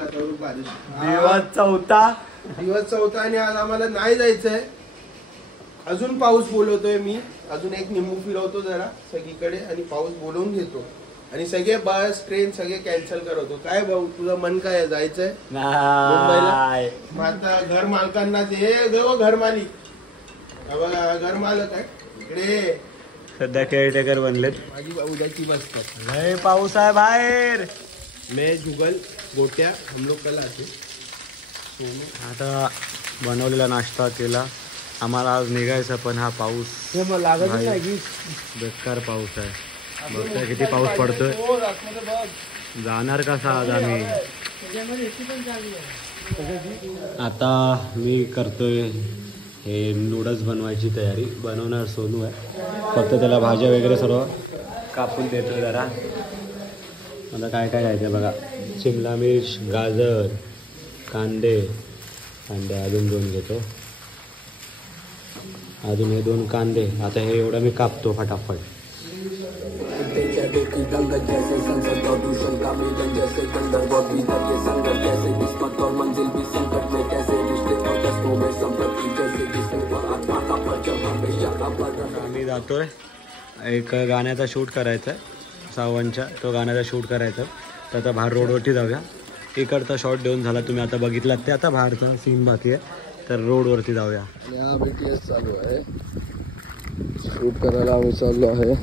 का तर बारिश दिवस चौथा आणि आज आम्हाला नाही जायचंय. अजून पाऊस बोलवतोय मी. अजून एक निंबू फिरवतो जरा सगळीकडे आणि पाऊस बोलवून घेतो आणि सगळे बस ट्रेन सगळे कॅन्सल करवतो. काय भाऊ तुझं मन काय आहे जायचंय मुंबईला? आता घर मालकांना हे घर मालिक बघा घर मालक आहे इकडे सध्या केअरटेकर बनलेत. माझी उद्याची बसतात. लय पाऊस आहे बाहेर. मैं जुगल गोट्या हम लोग कल आते. आता बनवलेला नाश्ता केला. आम्हाला आज निघायचं पण हा पाऊस बेकार पाऊस आहे. बघताय किती पाऊस पडतोय. जाणार कसा आज आम्ही. आता मी करतोय हे नूडल्स बनवायची तयारी. बनवणार सोनू आहे. फक्त त्याला भाज्या वगैरे सर्व कापून देतोय जरा. आता काय काय घ्यायचं बघा. शिमला मिर्च, गाजर, कांदे अजून 2 घेतो. अजून हे 2 कांदे. आता हे एवढं मी कापतो फटाफट. आम्ही जातोय एक गाण्याचा शूट करायचा आहे सावंतच्या. तो गाण्याचा शूट करायचा. तर आता बाहेर रोडवरती जाऊया. इकडचा शॉट देऊन झाला तुम्ही आता बघितलात ते. आता बाहेरचा सीन बाकी आहे तर रोडवरती जाऊया. या BTS चालू आहे. शूट करायला आम्ही चाललो आहे.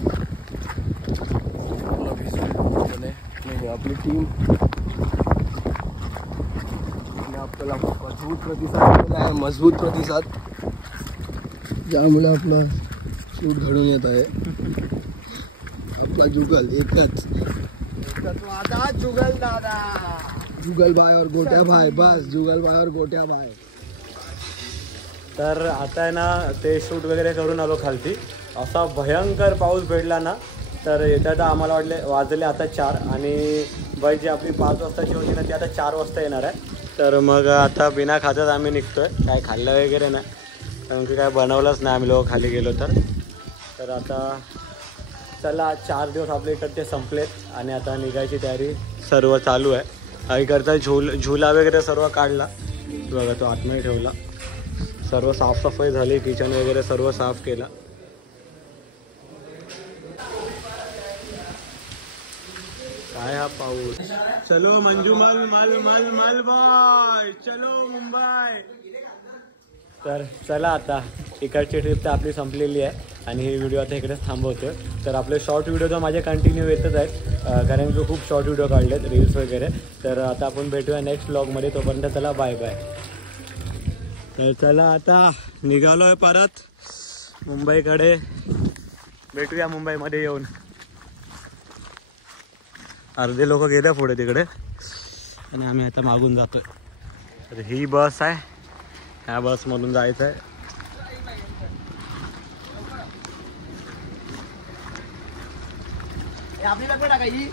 आपली टीम आपल्याला मजबूत प्रतिसाद ज्यामुळे आपला शूट घडून येत आहे. आपला जुगल एकच जुगल दादा, जुगल भाई और गोट्या भाई. बस जुगल भाई और गोट्या भाई. तर आता आहे ना ते शूट वगैरे करून आलो खालती. असा भयंकर पाऊस भेटला ना तर येतात आम्हाला वाजले आता 4 आणि बाई जी आपली 5 वाजताची होती ना ती आता 4 वाजता येणार आहे. तर मग आता बिना खातच आम्ही निघतोय. काय खाल्लं वगैरे नाही कारण की काय बनवलंच नाही आम्ही लोक खाली गेलो तर आता चला 4 दिवस आपल्या इकडचे संपलेत आणि आता निघायची तयारी सर्व चालू आहे. इकडचा झुला वगैरे सर्व काढला बघा तो आतमध्ये ठेवला. सर्व साफसफाई झाली. किचन वगैरे सर्व साफ केला. काय हा पाऊस. चलो मंजू मल मल मल मल बाय चलो मुंबई. तर चला आता इकडची ट्रिप तर आपली संपलेली आहे आणि ही व्हिडिओ आता इकडेच थांबवतो. तर आपले शॉर्ट व्हिडिओ तर माझे कंटिन्यू येतच आहेत कारण की खूप शॉर्ट व्हिडिओ काढलेत रील्स वगैरे. तर आता आपण भेटूया नेक्स्ट ब्लॉगमध्ये. तोपर्यंत चला बाय बाय. तर चला आता निघालो आहे परत मुंबईकडे. भेटूया मुंबईमध्ये येऊन. अर्धे लोक गेले पुढे तिकडे आणि आम्ही आता मागून जातोय. तर ही बस आहे. ह्या बसमधून जायचं आहे. आपली टाकायची.